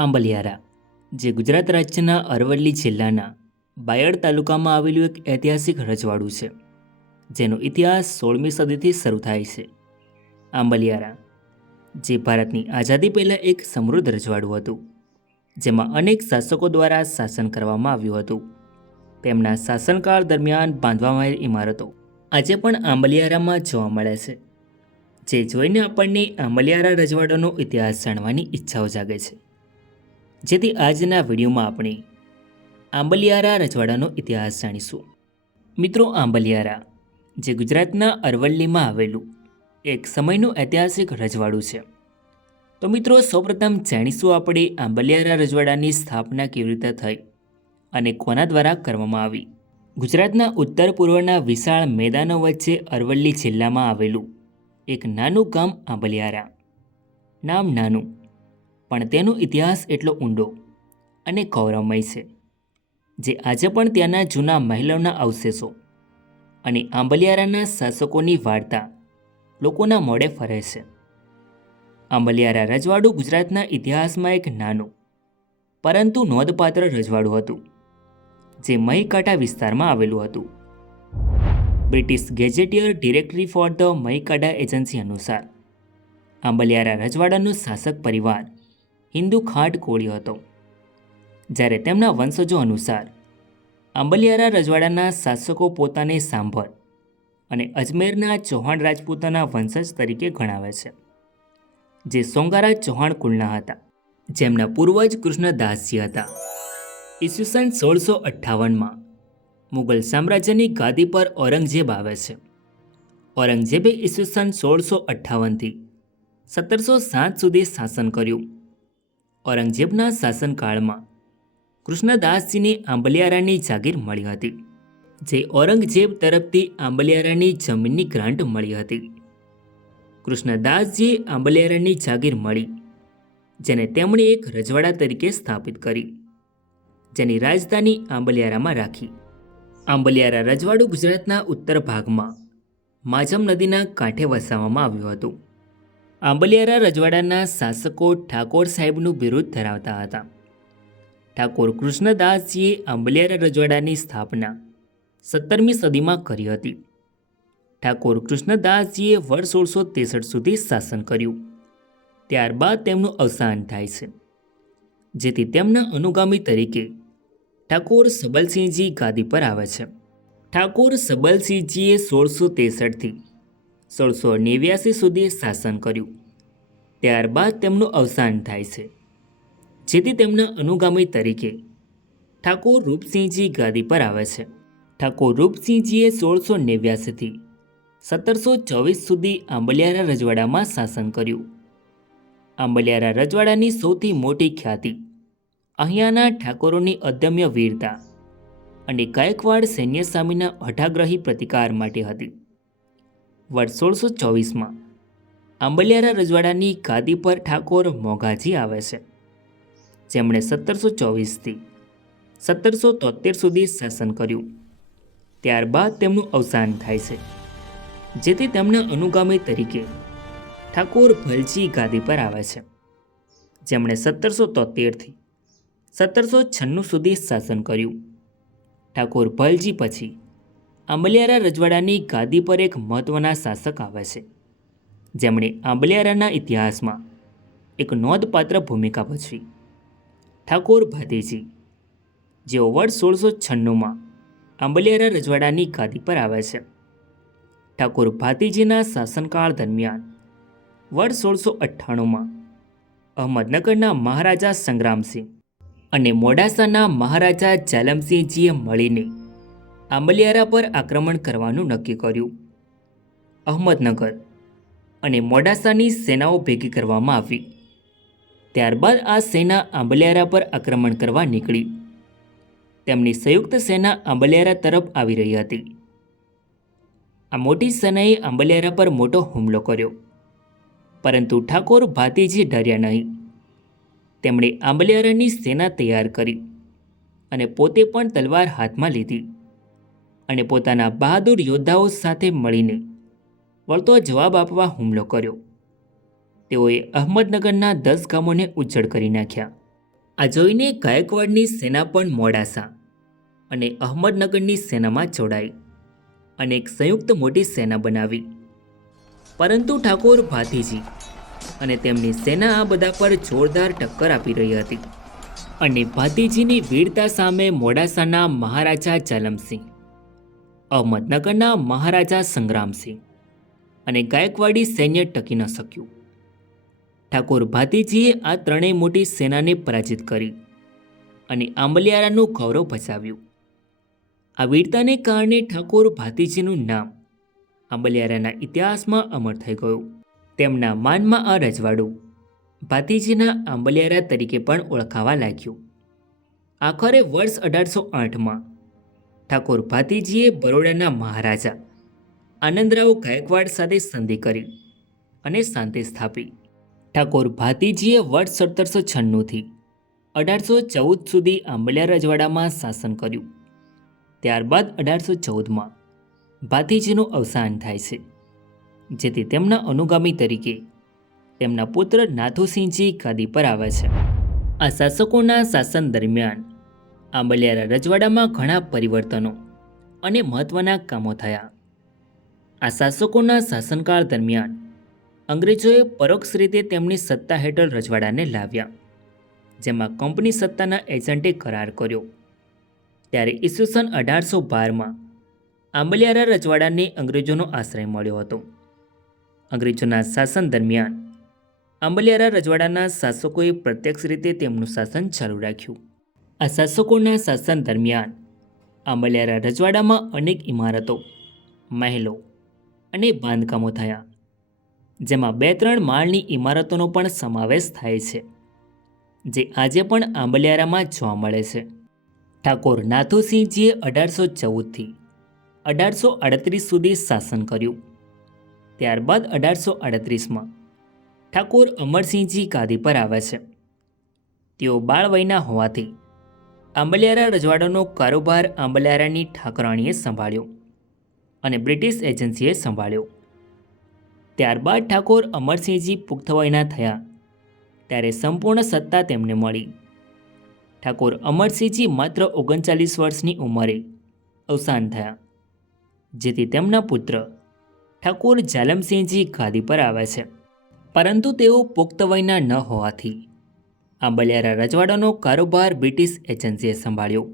આંબલિયારા, જે ગુજરાત રાજ્યના અરવલ્લી જિલ્લાના બાયડ તાલુકામાં આવેલું એક ઐતિહાસિક રજવાડું છે, જેનો ઇતિહાસ 16મી સદીથી શરૂ થાય છે. આંબલિયારા, જે ભારતની આઝાદી પહેલાં એક સમૃદ્ધ રજવાડું હતું, જેમાં અનેક શાસકો દ્વારા શાસન કરવામાં આવ્યું હતું. તેમના શાસનકાળ દરમિયાન બાંધવામાં આવેલી ઇમારતો આજે પણ આંબલિયારામાં જોવા મળે છે, જે જોઈને આપણને આંબલિયારા રજવાડાનો ઇતિહાસ જાણવાની ઈચ્છાઓ જાગે છે. જેથી આજના વિડીયોમાં આપણે આંબલિયારા રજવાડાનો ઇતિહાસ જાણીશું. મિત્રો, આંબલિયારા, જે ગુજરાતના અરવલ્લીમાં આવેલું એક સમયનું ઐતિહાસિક રજવાડું છે. તો મિત્રો, સૌપ્રથમ જાણીશું આપણે આંબલિયારા રજવાડાની સ્થાપના કેવી રીતે થઈ અને કોના દ્વારા કરવામાં આવી. ગુજરાતના ઉત્તર પૂર્વના વિશાળ મેદાનો વચ્ચે અરવલ્લી જિલ્લામાં આવેલું એક નાનું ગામ આંબલિયારા. નામ નાનું, પણ તેનો ઇતિહાસ એટલો ઊંડો અને ગૌરવમય છે, જે આજે પણ ત્યાંના જૂના મહેલોના અવશેષો અને આંબલિયારાના શાસકોની વાર્તા લોકોના મોઢે ફરે છે. આંબલિયારા રજવાડું ગુજરાતના ઇતિહાસમાં એક નાનું પરંતુ નોંધપાત્ર રજવાડું હતું, જે મહીકાંઠા વિસ્તારમાં આવેલું હતું. British gazetteer directory for the Mahikantha agency અનુસાર આંબલિયારા રજવાડાનો શાસક પરિવાર હિન્દુ ખાટ કોળી હતો, જ્યારે તેમના વંશજો અનુસાર આંબલિયારા રજવાડાના શાસકો પોતાને સાંભર અને અજમેરના ચૌહાણ રાજપૂતોના વંશજ તરીકે ગણાવે છે, જે સોંગારા ચૌહાણ કુળના હતા, જેમના પૂર્વજ કૃષ્ણદાસજી હતા. ઈસવીસન 1658માં મુગલ સામ્રાજ્યની ગાદી પર ઔરંગઝેબ આવે છે. ઔરંગઝેબે ઈસવીસન 1658થી 1707 સુધી શાસન કર્યું. ઔરંગઝેબના શાસનકાળમાં કૃષ્ણદાસજીને આંબલિયારાની જાગીર મળી હતી, જે ઔરંગઝેબ તરફથી આંબલિયારાની જમીનની ગ્રાન્ટ મળી હતી. કૃષ્ણદાસજીએ આંબલિયારાની જાગીર મળી, જેને તેમણે એક રજવાડા તરીકે સ્થાપિત કરી, જેની રાજધાની આંબલિયારામાં રાખી. આંબલિયારા રજવાડું ગુજરાતના ઉત્તર ભાગમાં માજમ નદીના કાંઠે વસાવવામાં આવ્યું હતું. આંબલિયારા રજવાડાના શાસકો ઠાકોર સાહેબનું બિરુદ ધરાવતા હતા. ઠાકોર કૃષ્ણદાસજીએ આંબલિયારા રજવાડાની સ્થાપના 17મી સદીમાં કરી હતી. ઠાકોર કૃષ્ણદાસજીએ વર્ષ 1663 સુધી શાસન કર્યું. ત્યારબાદ તેમનું અવસાન થાય છે, જેથી તેમના અનુગામી તરીકે ઠાકોર સબલસિંહજી ગાદી પર આવે છે. ઠાકોર સબલસિંહજીએ 1663થી 1689 સુધી શાસન કર્યું. ત્યારબાદ તેમનું અવસાન થાય છે, જેથી તેમના અનુગામી તરીકે ઠાકોર રૂપસિંહજી ગાદી પર આવે છે. ઠાકોર રૂપસિંહજીએ 1689થી 1724 સુધી આંબલિયારા રજવાડામાં શાસન કર્યું. આંબલિયારા રજવાડાની સૌથી મોટી ખ્યાતિ અહીંયાના ઠાકોરોની અદમ્ય વીરતા અને ગાયકવાડ સૈન્ય સામેના હઠાગ્રહી પ્રતિકાર માટે હતી. વર્ષ 1624માં આંબલિયારા રજવાડાની ગાદી પર ઠાકોર મોઘાજી આવે છે, જેમણે 1724થી 1773 સુધી શાસન કર્યું. ત્યારબાદ તેમનું અવસાન થાય છે, જેથી તેમના અનુગામી તરીકે ઠાકોર ભલજી ગાદી પર આવે છે, જેમણે 1773થી 1796 સુધી શાસન કર્યું. ઠાકોર ભલજી પછી આંબલિયારા રજવાડાની ગાદી પર એક મહત્ત્વના શાસક આવે છે, જેમણે આંબલિયારાના ઇતિહાસમાં એક નોંધપાત્ર ભૂમિકા ભજવી. ઠાકોર ભાતીજી, જેઓ વર્ષ 1696માં આંબલિયારા રજવાડાની ગાદી પર આવે છે. ઠાકોર ભાતીજીના શાસનકાળ દરમિયાન વર્ષ 1698માં અહમદનગરના મહારાજા સંગ્રામસિંહ અને મોડાસાના મહારાજા જાલમસિંહજીએ મળીને આંબલિયારા પર આક્રમણ કરવાનું નક્કી કર્યું. અહમદનગર અને મોડાસાની સેનાઓ ભેગી કરવામાં આવી. ત્યારબાદ આ સેના આંબલિયારા પર આક્રમણ કરવા નીકળી. તેમની સંયુક્ત સેના આંબલિયારા તરફ આવી રહી હતી. આ મોટી સેનાએ આંબલિયારા પર મોટો હુમલો કર્યો, પરંતુ ઠાકોર ભાતીજી ડર્યા નહીં. તેમણે આંબલિયારાની સેના તૈયાર કરી અને પોતે પણ તલવાર હાથમાં લીધી અને પોતાના બહાદુર યોદ્ધાઓ સાથે મળીને વળતો જવાબ આપવા હુમલો કર્યો. તેઓએ અહમદનગરના 10 ગામોને ઉજ્જડ કરી નાખ્યા. આ જોઈને ગાયકવાડની સેના પણ મોડાસા અને અહમદનગરની સેનામાં જોડાઈ અને એક સંયુક્ત મોટી સેના બનાવી. પરંતુ ઠાકોર ભાતીજી અને તેમની સેના આ બધા પર જોરદાર ટક્કર આપી રહી હતી. અને ભાતીજીની વીરતા સામે મોડાસાના મહારાજા જાલમસિંહ, અહમદનગરના મહારાજા સંગ્રામસિંહ અને ગાયકવાડી સૈન્ય ટકી ન શક્યું. ઠાકોર ભાતીજીએ આ ત્રણેય મોટી સેનાને પરાજિત કરી અને આંબલિયારાનું ગૌરવ બચાવ્યું. આ વીરતાને કારણે ઠાકોર ભાતીજીનું નામ આંબલિયારાના ઇતિહાસમાં અમર થઈ ગયું. તેમના માનમાં આ રજવાડું ભાતીજીના આંબલિયારા તરીકે પણ ઓળખાવા લાગ્યું. આખરે વર્ષ 1808માં ઠાકોર ભાતીજીએ બરોડાના મહારાજા આનંદરાવ ગાયકવાડ સાથે સંધિ કરી અને શાંતિ સ્થાપી. ઠાકોર ભાતીજીએ વર્ષ 1796થી 1814 સુધી આંબલિયા રજવાડામાં શાસન કર્યું. ત્યારબાદ 1814માં ભાતીજીનું અવસાન થાય છે, જેથી તેમના અનુગામી તરીકે તેમના પુત્ર નાથુસિંહજી ગાદી પર આવે છે. આ શાસકોના શાસન દરમિયાન આંબલિયારા રજવાડામાં ઘણા પરિવર્તનો અને મહત્ત્વના કામો થયા. આ શાસકોના શાસનકાળ દરમિયાન અંગ્રેજોએ પરોક્ષ રીતે તેમની સત્તા હેઠળ રજવાડાને લાવ્યા, જેમાં કંપની સત્તાના એજન્ટે કરાર કર્યો. ત્યારે ઈસવીસન 1812માં આંબલિયારા રજવાડાને અંગ્રેજોનો આશ્રય મળ્યો હતો. અંગ્રેજોના શાસન દરમિયાન આંબલિયારા રજવાડાના શાસકોએ પ્રત્યક્ષ રીતે તેમનું શાસન ચાલુ રાખ્યું. આ શાસકોના શાસન દરમિયાન આંબલિયારા રજવાડામાં અનેક ઇમારતો, મહેલો અને બાંધકામો થયા, જેમાં 2-3 માળની ઇમારતોનો પણ સમાવેશ થાય છે, જે આજે પણ આંબલિયારામાં જોવા મળે છે. ઠાકોર નાથુસિંહજીએ 1814થી 1838 સુધી શાસન કર્યું. ત્યારબાદ 1838માં ઠાકોર અમરસિંહજી ગાદી પર આવે છે. તેઓ બાળ વયના હોવાથી આંબલિયારા રજવાડાનો કારોબાર આંબલિયારાની ઠાકરાણીએ સંભાળ્યો અને બ્રિટિશ એજન્સીએ સંભાળ્યો. ત્યારબાદ ઠાકોર અમરસિંહજી પુખ્ત વયના થયા ત્યારે સંપૂર્ણ સત્તા તેમને મળી. ઠાકોર અમરસિંહજી માત્ર 39 વર્ષની ઉંમરે અવસાન થયા, જેથી તેમના પુત્ર ઠાકોર જાલમસિંહજી ગાદી પર આવે છે. પરંતુ તેઓ પુખ્ત વયના ન હોવાથી આંબલિયારા રજવાડાનો કારોબાર બ્રિટિશ એજન્સીએ સંભાળ્યો.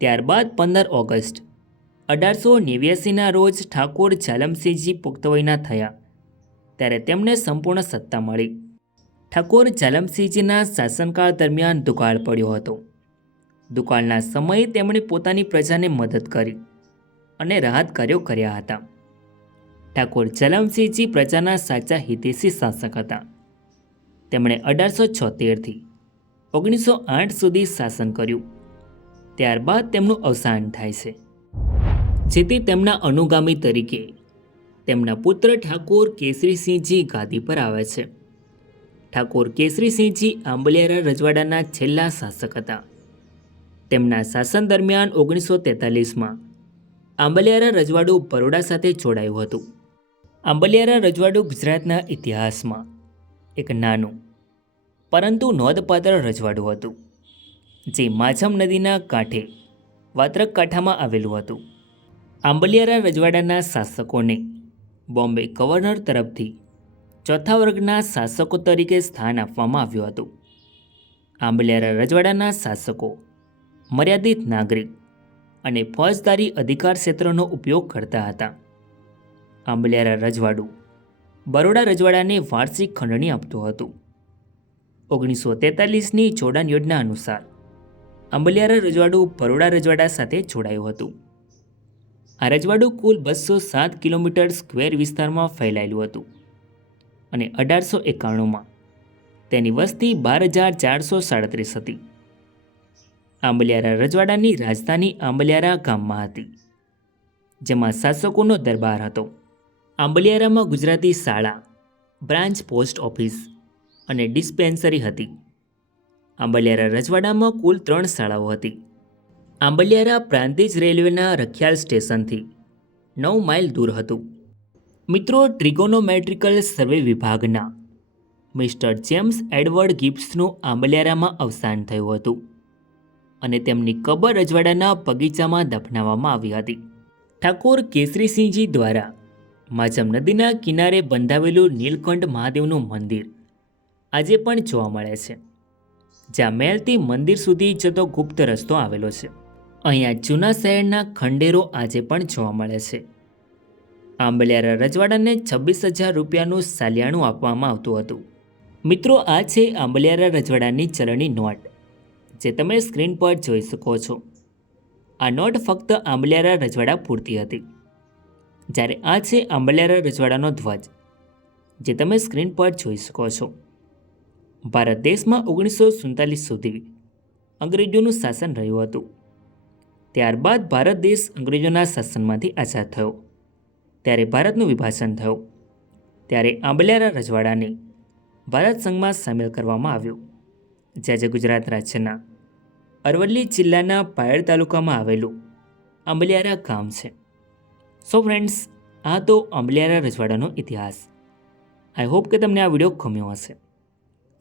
ત્યારબાદ 15 ઓગસ્ટ 1889ના રોજ ઠાકોર જાલમસિંહજી પુખ્ત વયના થયા ત્યારે તેમને સંપૂર્ણ સત્તા મળી. ઠાકોર જાલમસિંહજીના શાસનકાળ દરમિયાન દુકાળ પડ્યો હતો. દુકાળના સમયે તેમણે પોતાની પ્રજાને મદદ કરી અને રાહત કાર્યો કર્યા હતા. ઠાકોર જાલમસિંહજી પ્રજાના સાચા હિતૈષી શાસક હતા. તેમણે 1876થી 1908 સુધી શાસન કર્યું. ત્યારબાદ તેમનું અવસાન થાય છે, જેથી તેમના અનુગામી તરીકે તેમના પુત્ર ઠાકોર કેસરીસિંહજી ગાદી પર આવે છે. ઠાકોર કેસરીસિંહજી આંબલિયારા રજવાડાના છેલ્લા શાસક હતા. તેમના શાસન દરમિયાન 1943માં આંબલિયારા રજવાડું બરોડા સાથે જોડાયું હતું. આંબલિયારા રજવાડું ગુજરાતના ઇતિહાસમાં એક નાનું પરંતુ નોંધપાત્ર રજવાડું હતું, જે માછમ નદીના કાંઠે વાત્રક કાંઠામાં આવેલું હતું. આંબલિયારા રજવાડાના શાસકોને બોમ્બે ગવર્નર તરફથી ચોથા વર્ગના શાસકો તરીકે સ્થાન આપવામાં આવ્યું હતું. આંબલિયારા રજવાડાના શાસકો મર્યાદિત નાગરિક અને ફોજદારી અધિકાર ક્ષેત્રનો ઉપયોગ કરતા હતા. આંબલિયારા રજવાડું બરોડા રજવાડાને વાર્ષિક ખંડણી આપતું હતું. 1943ની જોડાણ યોજના અનુસાર આંબલિયારા રજવાડું બરોડા રજવાડા સાથે જોડાયું હતું. આ રજવાડું કુલ 207 કિલોમીટર સ્ક્વેર વિસ્તારમાં ફેલાયેલું હતું અને 1891માં તેની વસ્તી 12,437 હતી. આંબલિયારા રજવાડાની રાજધાની આંબલિયારા ગામમાં હતી, જેમાં શાસકોનો દરબાર હતો. આંબલિયારામાં ગુજરાતી શાળા, બ્રાન્ચ પોસ્ટ ઓફિસ અને ડિસ્પેન્સરી હતી. આંબલિયારા રજવાડામાં કુલ 3 શાળાઓ હતી. આંબલિયારા પ્રાંતિજ રેલવેના રખિયાલ સ્ટેશનથી 9 માઇલ દૂર હતું. મિત્રો, ટ્રિગોનોમેટ્રિકલ સર્વે વિભાગના મિસ્ટર જેમ્સ એડવર્ડ ગિબ્સનું આંબલિયારામાં અવસાન થયું હતું અને તેમની કબર રજવાડાના બગીચામાં દફનાવવામાં આવી હતી. ઠાકોર કેસરીસિંહજી દ્વારા માજમ નદીના કિનારે બંધાવેલું નીલકંઠ મહાદેવનું મંદિર આજે પણ જોવા મળે છે, જ્યાં મહેલથી મંદિર સુધી જતો ગુપ્ત રસ્તો આવેલો છે. અહીંયા જૂના શહેરના ખંડેરો આજે પણ જોવા મળે છે. આંબલિયારા રજવાડાને 26,000 રૂપિયાનું સાલિયાણું આપવામાં આવતું હતું. મિત્રો, આ છે આંબલિયારા રજવાડાની ચલણી નોટ, જે તમે સ્ક્રીન પર જોઈ શકો છો. આ નોટ ફક્ત આંબલિયારા રજવાડા પૂરતી હતી, જ્યારે આ છે આંબલિયારા રજવાડાનો ધ્વજ, જે તમે સ્ક્રીન પર જોઈ શકો છો. ભારત દેશમાં 1947 સુધી અંગ્રેજોનું શાસન રહ્યું હતું. ત્યારબાદ ભારત દેશ અંગ્રેજોના શાસનમાંથી આઝાદ થયો. ત્યારે ભારતનું વિભાજન થયું. ત્યારે આંબલિયારા રજવાડાને ભારત સંઘમાં સામેલ કરવામાં આવ્યું, જે આજે ગુજરાત રાજ્યના અરવલ્લી જિલ્લાના પાયડ તાલુકામાં આવેલું આંબલિયારા ગામ છે. સો ફ્રેન્ડ્સ, આ તો આંબલિયારા રજવાડાનો ઇતિહાસ. આઈ હોપ કે તમને આ વિડીયો ગમ્યો હશે.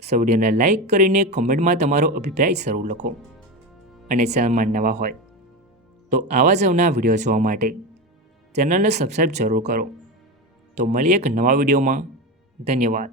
સો વિડીયોને લાઇક કરીને કોમેન્ટમાં તમારો અભિપ્રાય જરૂર લખો, અને ચેનલમાં નવા હોય તો આવા જ અવનવા વિડીયો જોવા માટે ચેનલને સબસ્ક્રાઈબ જરૂર કરો. તો મળીએ એક નવા વિડીયોમાં. ધન્યવાદ.